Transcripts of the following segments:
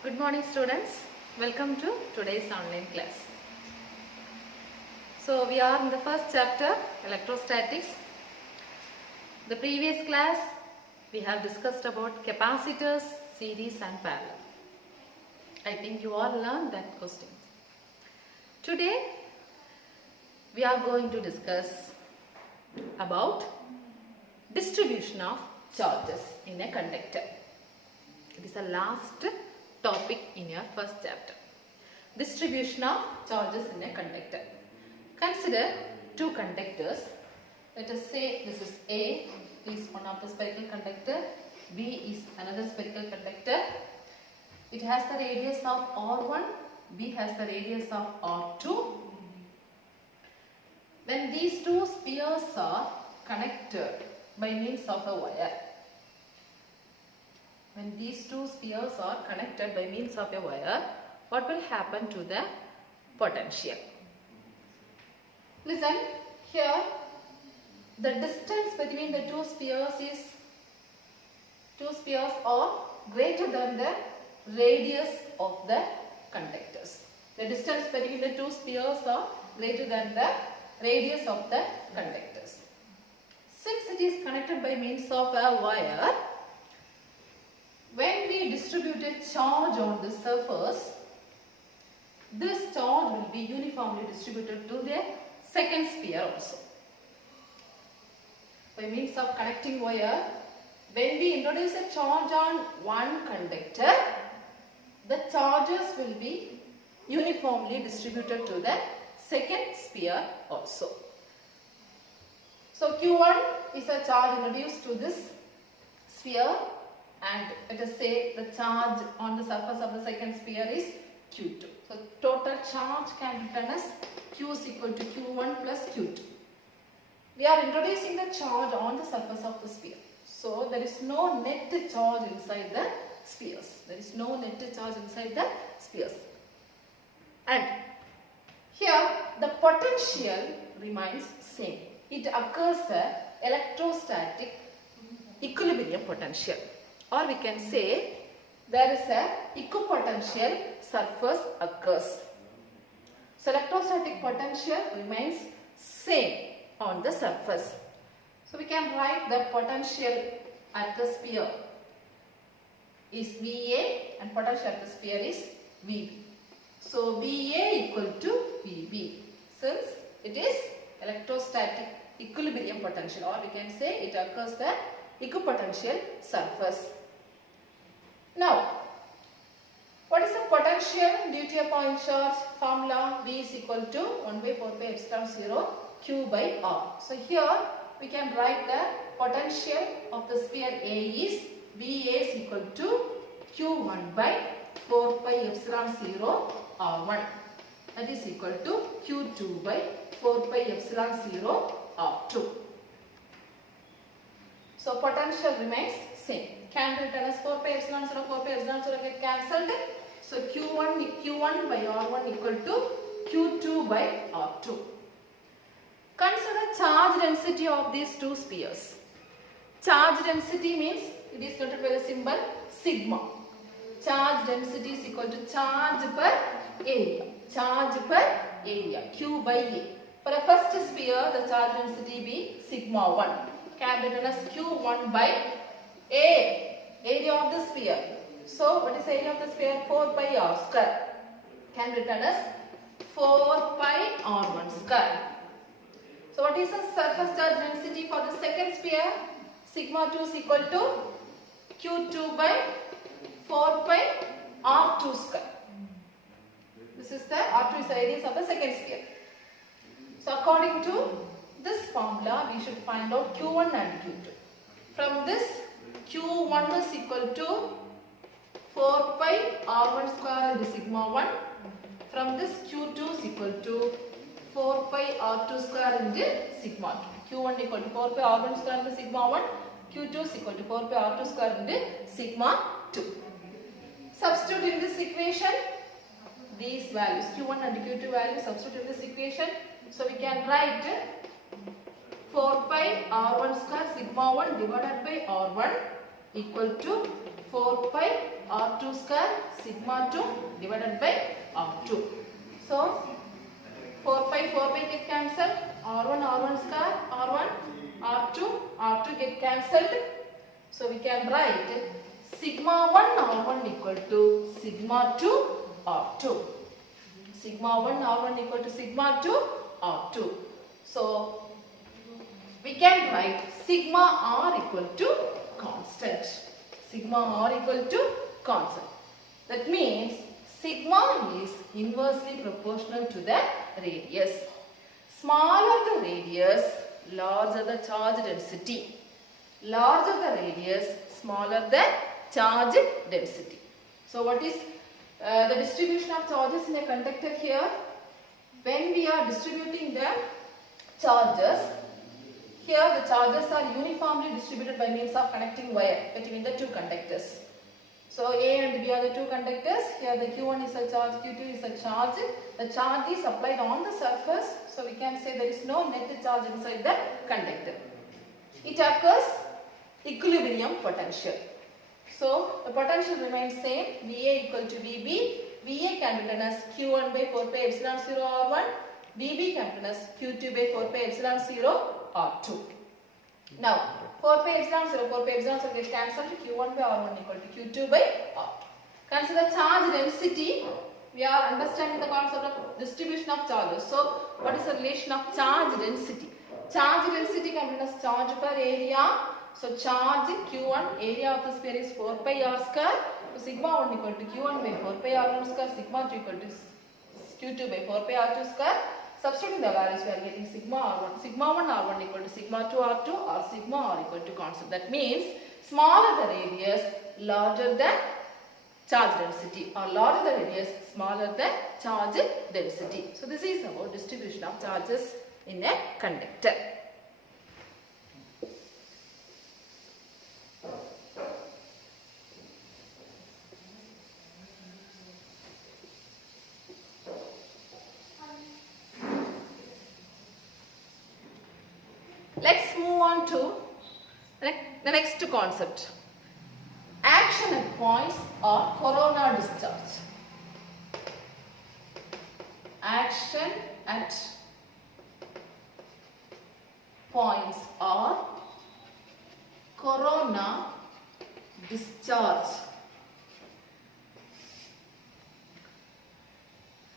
Good morning students, welcome to today's online class. So we are in the first chapter, electrostatics. The previous class we have discussed about capacitors, series and parallel. I think you all learned that question. Today we are going to discuss about distribution of charges in a conductor. It is the last topic in your first chapter. Distribution of charges in a conductor. Consider two conductors. Let us say this is A is one of the spherical conductor, B is another spherical conductor. It has the radius of R1, B has the radius of R2. When these two spheres are connected by means of a wire, what will happen to the potential? Listen, here the distance between the two spheres are greater than the radius of the conductors. The distance between the two spheres are greater than the radius of the conductors. Since it is connected by means of a wire, when we distribute a charge on the surface, this charge will be uniformly distributed to the second sphere also. By means of connecting wire, when we introduce a charge on one conductor, the charges will be uniformly distributed to the second sphere also. So Q1 is a charge introduced to this sphere, and let us say the charge on the surface of the second sphere is Q2. So total charge can be written as Q is equal to Q1 plus Q2. We are introducing the charge on the surface of the sphere. So there is no net charge inside the spheres. And here the potential remains same. It occurs the electrostatic equilibrium potential, or we can say there is a equipotential surface occurs. So electrostatic potential remains same on the surface. So we can write the potential at the sphere is VA and potential at the sphere is VB. So VA equal to VB, since it is electrostatic equilibrium potential, or we can say it occurs the equipotential surface. Now, what is the potential due to a point charge? Formula V is equal to 1 by 4 pi epsilon 0 Q by R. So here we can write the potential of the sphere A is VA is equal to Q1 by 4 pi epsilon 0 R1. That is equal to Q2 by 4 pi epsilon 0 R2. So potential remains same. Can be written as 4 pi epsilon 0, 4 pi epsilon 0 get cancelled. So Q1 by R1 equal to Q2 by R2. Consider charge density of these two spheres. Charge density means it is noted by the symbol sigma. Charge density is equal to charge per area. Q by A. For a first sphere, the charge density be sigma 1. Can be written as Q1 by A, area of the sphere. So what is the area of the sphere? 4 pi R square. Can be written as 4 pi R1 square. So what is the surface charge density for the second sphere? Sigma 2 is equal to Q2 by 4 pi R2 square. This is the R2 is the radius of the second sphere. So according to this formula, we should find out Q1 and Q2. From this, Q1 is equal to 4 pi R1 square into sigma 1. From this, Q2 is equal to 4 pi R2 square into sigma 2. Q1 equal to 4 pi R1 square into sigma 1. Q2 is equal to 4 pi R2 square into sigma 2. Substitute in this equation these values, Q1 and Q2 values, substitute in this equation. So we can write 4 pi R1 square sigma 1 divided by R1 equal to 4 pi R2 square sigma 2 divided by R2. So 4 pi get cancelled. R1 square R1 R2 get cancelled. So we can write sigma 1 R1 equal to sigma 2 R2. Sigma 1 R1 equal to sigma 2 R2. So we can write sigma R equal to constant. Sigma R equal to constant. That means sigma is inversely proportional to the radius. Smaller the radius, larger the charge density. Larger the radius, smaller the charge density. So what is the distribution of charges in a conductor here? When we are distributing the charges, here the charges are uniformly distributed by means of connecting wire between the two conductors. So A and B are the two conductors. Here the Q1 is a charge, Q2 is a charge. The charge is applied on the surface. So we can say there is no net charge inside the conductor. It occurs equilibrium potential. So the potential remains same. VA equal to VB. VA can be written as Q1 by 4 pi epsilon 0 R1. VB can be written as Q2 by 4 pi epsilon 0 R2. Now 4 pi epsilon 0 gets cancelled. Q1 by R1 equal to Q2 by R2. Consider charge density. We are understanding the concept of distribution of charges. So what is the relation of charge density? Charge density can be written as charge per area. So charge Q1, area of the sphere is 4 pi R square. So sigma 1 equal to Q1 by 4 pi R1 square. Sigma 2 equal to Q2 by 4 pi R2 square. Substituting the values, we are getting sigma R1. Sigma 1 R1 equal to sigma 2 R2 or sigma R equal to constant. That means smaller the radius, larger the charge density, or larger the radius, smaller the charge density. So this is about distribution of charges in a conductor. Let's move on to the next concept. Action at points or corona discharge. Action at points or corona discharge.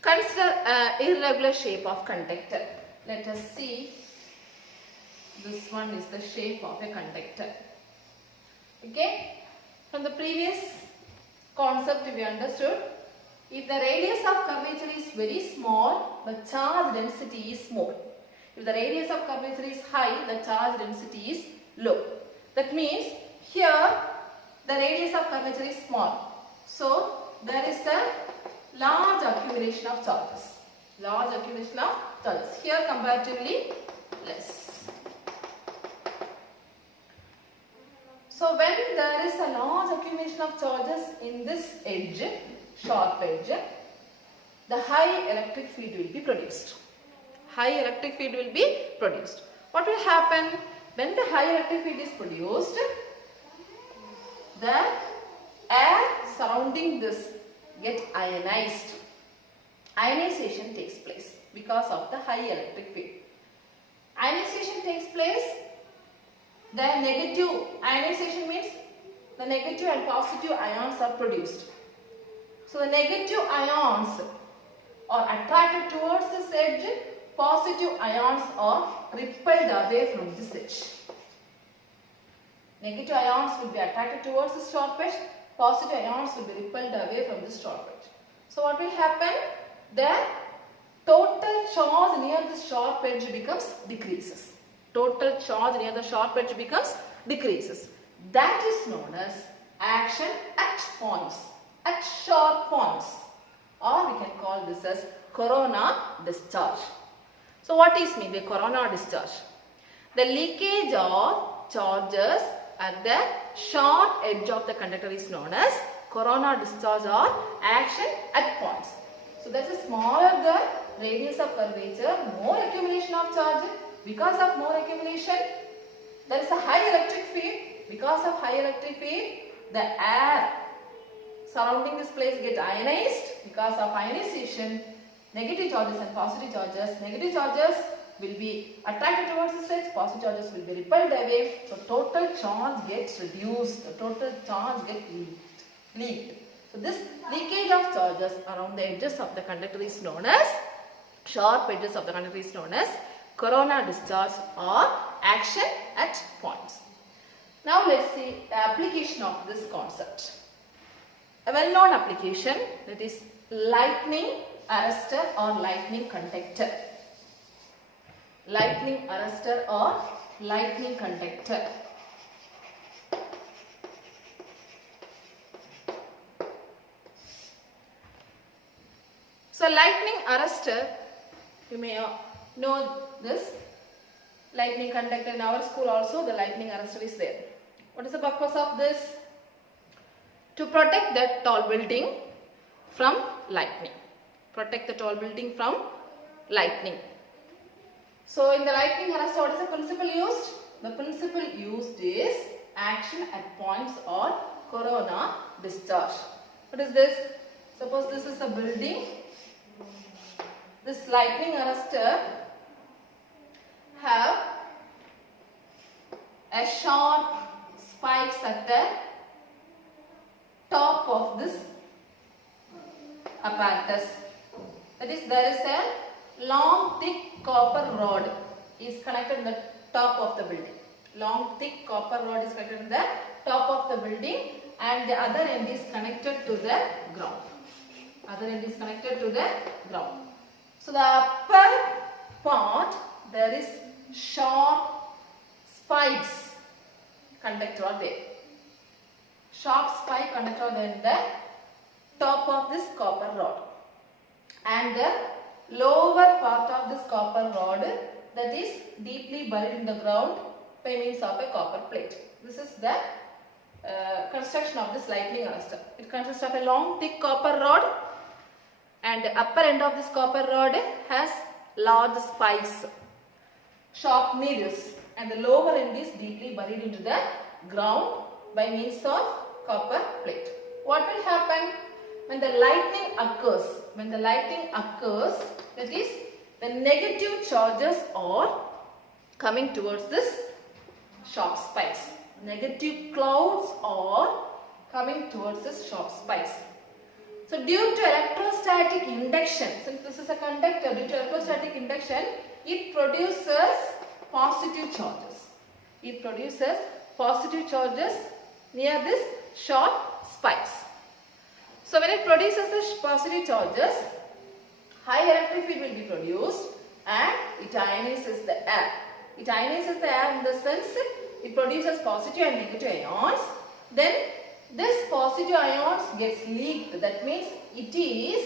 Consider irregular shape of conductor. Let us see. This one is the shape of a conductor. Okay. From the previous concept we understood, if the radius of curvature is very small, the charge density is small. If the radius of curvature is high, the charge density is low. That means here the radius of curvature is small. So there is a large accumulation of charges. Large accumulation of charges. Here comparatively less. So when there is a large accumulation of charges in this edge, sharp edge, the high electric field will be produced. High electric field will be produced. What will happen? When the high electric field is produced, the air surrounding this get ionized. Ionization takes place because of the high electric field. Ionization takes place. The negative ionization means the negative and positive ions are produced. So the negative ions are attracted towards this edge, positive ions are repelled away from this edge. Negative ions will be attracted towards the sharp edge, positive ions will be repelled away from the sharp edge. So what will happen? The total charge near the sharp edge decreases. Total charge near the sharp edge decreases. That is known as action at points, at sharp points, or we can call this as corona discharge. So what is mean by corona discharge? The leakage of charges at the sharp edge of the conductor is known as corona discharge or action at points. So that is smaller the radius of curvature, more accumulation of charge. Because of more accumulation, there is a high electric field. Because of high electric field, the air surrounding this place get ionized. Because of ionization, negative charges and positive charges. Negative charges will be attracted towards the edge, positive charges will be repelled away. So total charge gets reduced, the total charge gets leaked. So this leakage of charges around the edges of the conductor is known as, sharp edges of the conductor is known as corona discharge or action at points. Now let's see the application of this concept. A well-known application, that is lightning arrestor or lightning conductor. Lightning arrestor or lightning conductor. So lightning arrestor, you may know this. Lightning conductor, in our school also the lightning arrestor is there. What is the purpose of this? To protect the tall building from lightning. Protect the tall building from lightning. So in the lightning arrestor, what is the principle used? The principle used is action at points or corona discharge. What is this? Suppose this is a building. This lightning arrestor have a sharp spikes at the top of this apparatus. That is, there is a long thick copper rod is connected in the top of the building. Long thick copper rod is connected in the top of the building, and the other end is connected to the ground. Other end is connected to the ground. So the upper part, there is sharp spikes conductor there. Sharp spike conductor there in the top of this copper rod. And the lower part of this copper rod, that is deeply buried in the ground by means of a copper plate. This is the construction of this lightning arrestor. It consists of a long thick copper rod, and the upper end of this copper rod has large spikes, sharp needles, and the lower end is deeply buried into the ground by means of copper plate. What will happen when the lightning occurs? When the lightning occurs, that is, the negative charges are coming towards this sharp spikes. Negative clouds are coming towards this sharp spikes. So due to electrostatic induction, since this is a conductor, due to electrostatic induction, it produces positive charges. It produces positive charges near this sharp spikes. So when it produces the positive charges, high electric field will be produced and it ionizes the air. It ionizes the air in the sense it produces positive and negative ions. Then this positive ions gets leaked. That means it is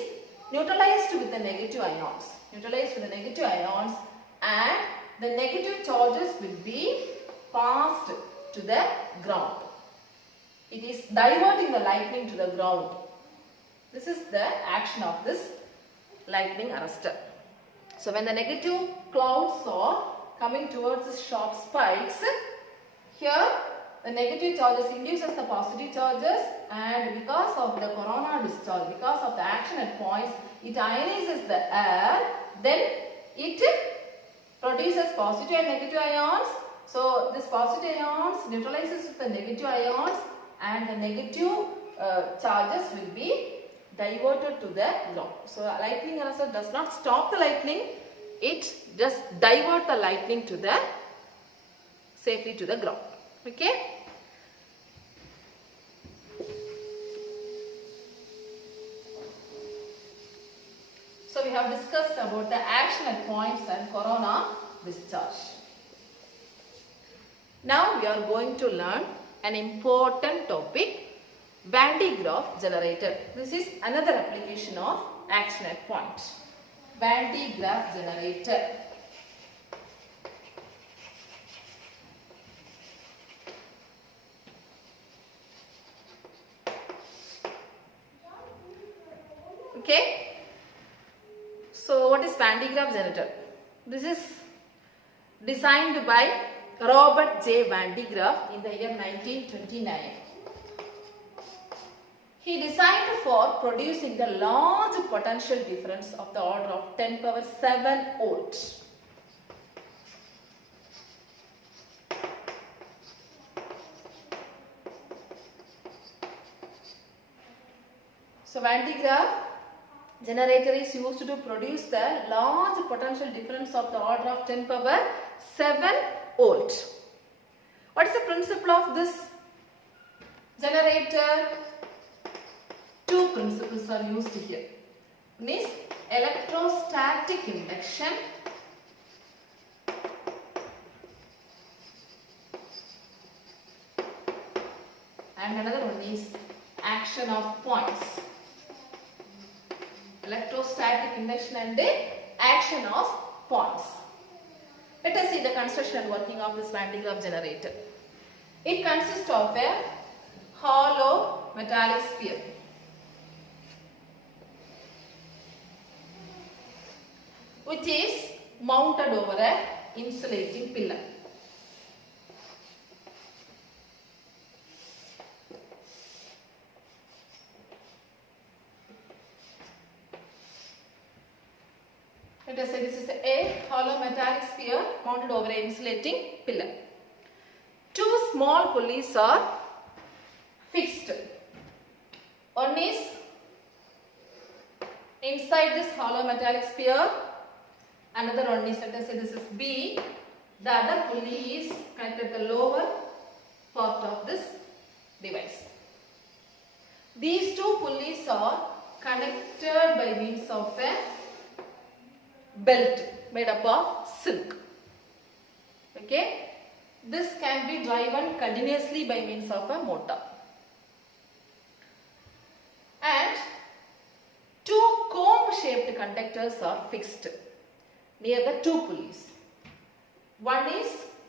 neutralized with the negative ions. Neutralized with the negative ions, and the negative charges will be passed to the ground. It is diverting the lightning to the ground. This is the action of this lightning arrestor. So when the negative clouds are coming towards the sharp spikes, here the negative charges induces the positive charges, and because of the corona discharge, because of the action at points, it ionizes the air, then it produces positive and negative ions. So this positive ions neutralizes with the negative ions, and the negative charges will be diverted to the ground. So lightning arrestor does not stop the lightning, it just diverts the lightning to the safely to the ground. Okay. So we have discussed about the action at points and corona discharge. Now we are going to learn an important topic, Van de Graaff generator. This is another application of action at point. Van de Graaff generator. Okay. So what is Van de Graaff generator? This is designed by Robert J. Van de Graaff in the year 1929. He designed for producing the large potential difference of the order of 10 power 7 volt. So Van de Graaff generator is used to produce the large potential difference of the order of 10 power 7 volt. What is the principle of this generator? Two principles are used here. One is electrostatic induction and another one is action of points. Electrostatic induction and the action of points. Let us see the construction and working of this Van de Graaff generator. It consists of a hollow metallic sphere which is mounted over a insulating pillar. Let us say this is a hollow metallic sphere mounted over an insulating pillar. Two small pulleys are fixed. One is inside this hollow metallic sphere. Another one is, let us say this is B. The other pulley is connected to the lower part of this device. These two pulleys are connected by means of a belt made up of silk. Okay. This can be driven continuously by means of a motor. And two comb shaped conductors are fixed near the two pulleys. One is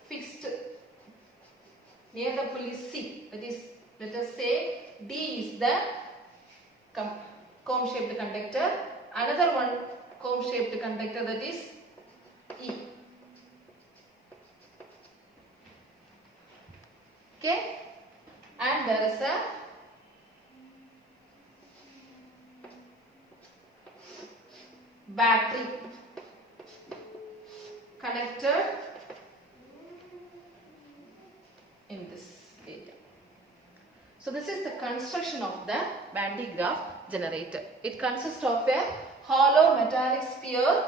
fixed near the pulley C, that is, let us say D is the comb shaped conductor, another one comb shaped conductor, that is E. Okay, and there is a battery connected in this area. So this is the construction of the Van de Graaff generator. It consists of a hollow metallic sphere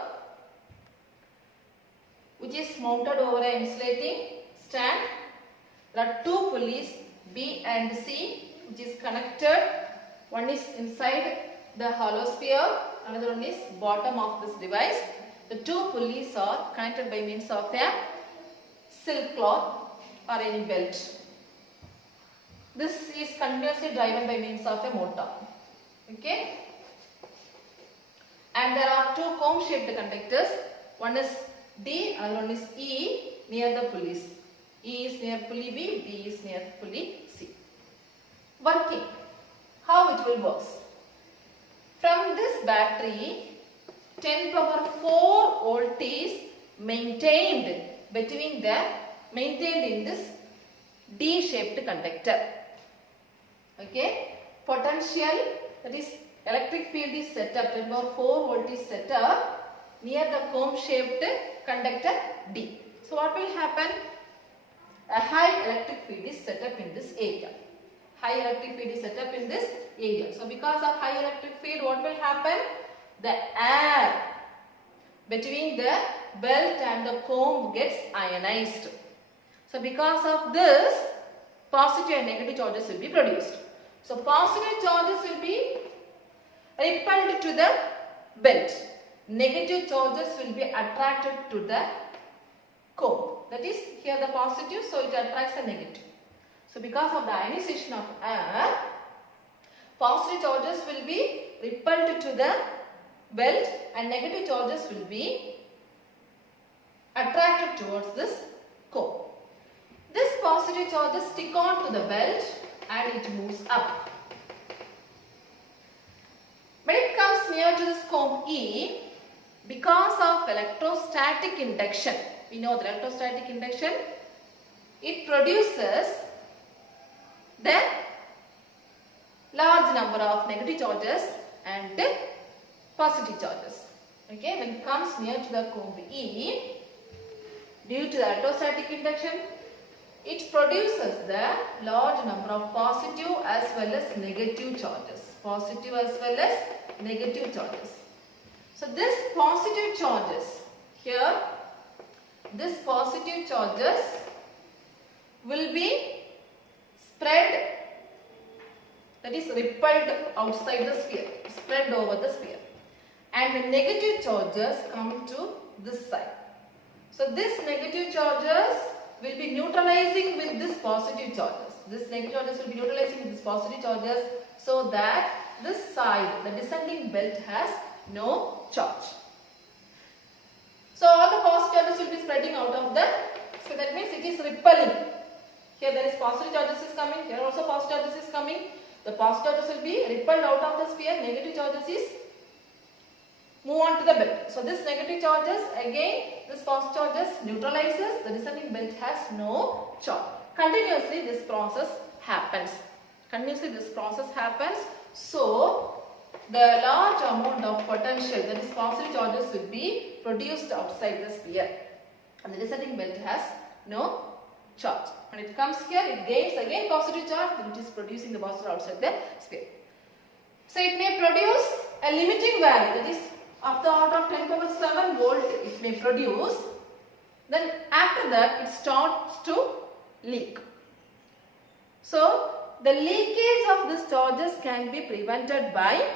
which is mounted over an insulating stand. There are two pulleys B and C which is connected. One is inside the hollow sphere, another one is bottom of this device. The two pulleys are connected by means of a silk cloth or any belt. This is continuously driven by means of a motor. Okay. And there are two comb shaped conductors. One is D, another one is E near the pulleys. E is near pulley B, D is near pulley C. Working. How it will work? From this battery, 10 power 4 volt is maintained in this D shaped conductor. Okay. Potential, that is electric field is set up, 10 power 4 volt is set up near the comb shaped conductor D. So what will happen? A high electric field is set up in this area. High electric field is set up in this area. So because of high electric field, what will happen? The air between the belt and the comb gets ionized. So because of this, positive and negative charges will be produced. So positive charges will be repelled to the belt. Negative charges will be attracted to the comb. That is, here the positive, so it attracts the negative. So because of the ionization of air, positive charges will be repelled to the belt and negative charges will be attracted towards this comb. This positive charges stick on to the belt and it moves up. When it comes near to this comb E, because of electrostatic induction, we know the electrostatic induction, it produces the large number of negative charges and positive charges. Okay, when it comes near to the comb E, due to the electrostatic induction, it produces the large number of positive as well as negative charges. Positive as well as negative charges. So this positive charges, here this positive charges will be spread, that is repelled outside the sphere, spread over the sphere. And the negative charges come to this side. So this negative charges will be neutralizing with this positive charges. This negative charges will be neutralizing with this positive charges, so that this side, the descending belt, has no charge. So all the positive charges will be spreading out of the, so that means it is repelling. Here there is positive charges is coming, here also positive charges is coming. The positive charges will be repelled out of the sphere, negative charges is move on to the belt. So this negative charges, again this positive charges neutralizes, the descending belt has no charge. Continuously this process happens. So the large amount of potential, that is positive charges, will be produced outside the sphere and the descending belt has no charge. When it comes here, it gains again positive charge, then it is producing the positive outside the sphere. So it may produce a limiting value, that is of the order of 10 power 7 volt it may produce. Then after that it starts to leak. So the leakage of these charges can be prevented by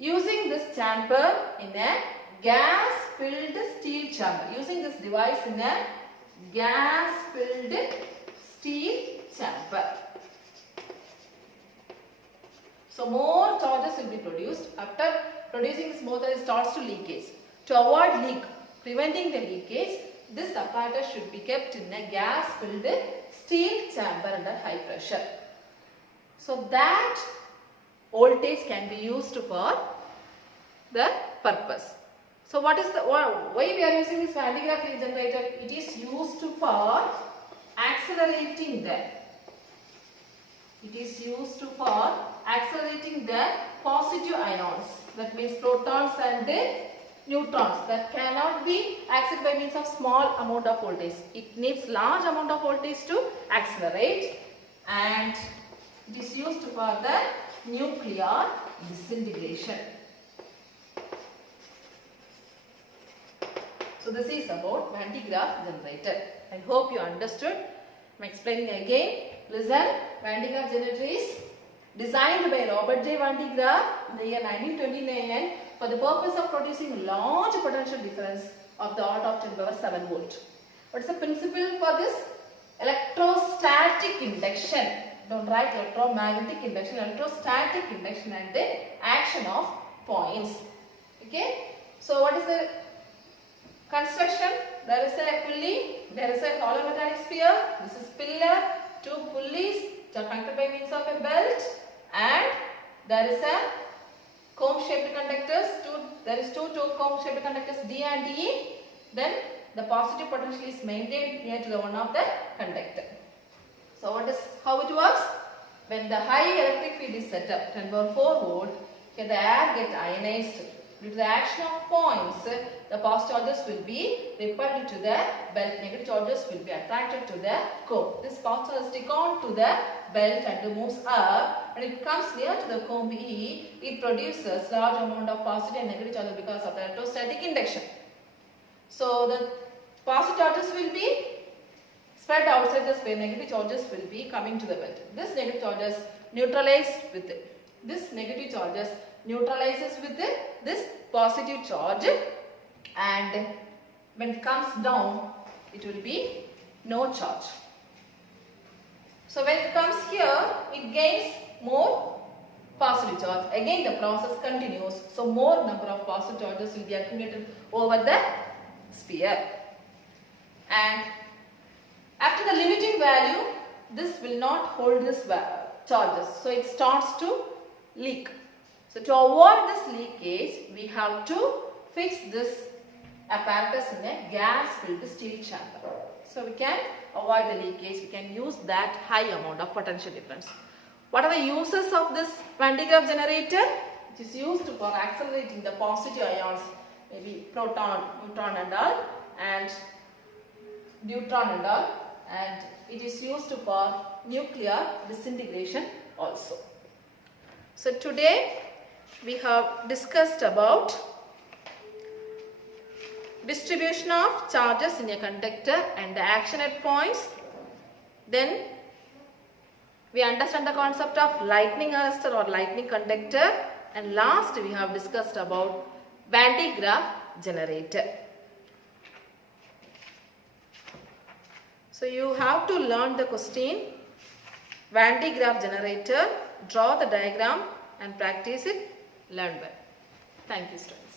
using this chamber in a gas filled steel chamber. Using this device in a gas filled steel chamber. So more charges will be produced. After producing this, more charges starts to leakage. To avoid leak, preventing the leakage, this apparatus should be kept in a gas filled steel chamber under high pressure. So that voltage can be used for the purpose. So what is the, why we are using this Van de Graaff field generator? It is used for accelerating the, positive ions, that means protons and neutrons, that cannot be accelerated by means of small amount of voltage. It needs large amount of voltage to accelerate, and it is used for the nuclear disintegration. So this is about Van de Graaff generator. I hope you understood. I am explaining again. Listen, Van de Graaff generator is designed by Robert J. Van de Graaff in the year 1929 for the purpose of producing large potential difference of the order of 10 power 7 volt. What is the principle for this? Electrostatic induction. Don't write electromagnetic induction, electrostatic induction and the action of points. Okay. So what is the construction? There is a pulley, there is a hollow metallic sphere, this is pillar, two pulleys which are connected by means of a belt, and there is a comb shaped conductors, there is two comb shaped conductors D and E. Then the positive potential is maintained near to the one of the conductor. So how it works? When the high electric field is set up 10 power 4 volt, here the air gets ionized. Due to the action of points, the positive charges will be repelled to the belt, negative charges will be attracted to the comb. This positive charges stick on to the belt and moves up. When it comes near to the comb E, it produces large amount of positive and negative charges because of the electrostatic induction. So the positive charges will be spread outside the sphere, negative charges will be coming to the belt. This negative charges neutralize with it. This negative charges neutralizes with this positive charge, and when it comes down it will be no charge. So when it comes here, it gains more positive charge. Again the process continues. So more number of positive charges will be accumulated over the sphere, and after the limiting value this will not hold this charges. So it starts to leak. So to avoid this leakage, we have to fix this apparatus in a gas-filled steel chamber. So we can avoid the leakage. We can use that high amount of potential difference. What are the uses of this Van de Graaff generator? It is used for accelerating the positive ions, maybe proton, neutron and all, and neutron and all, and it is used for nuclear disintegration also. So today we have discussed about distribution of charges in a conductor and the action at points. Then we understand the concept of lightning arrestor or lightning conductor, and last we have discussed about Van de Graaff generator. So you have to learn the question Van de Graaff generator, draw the diagram and practice it, learn well. Thank you, students.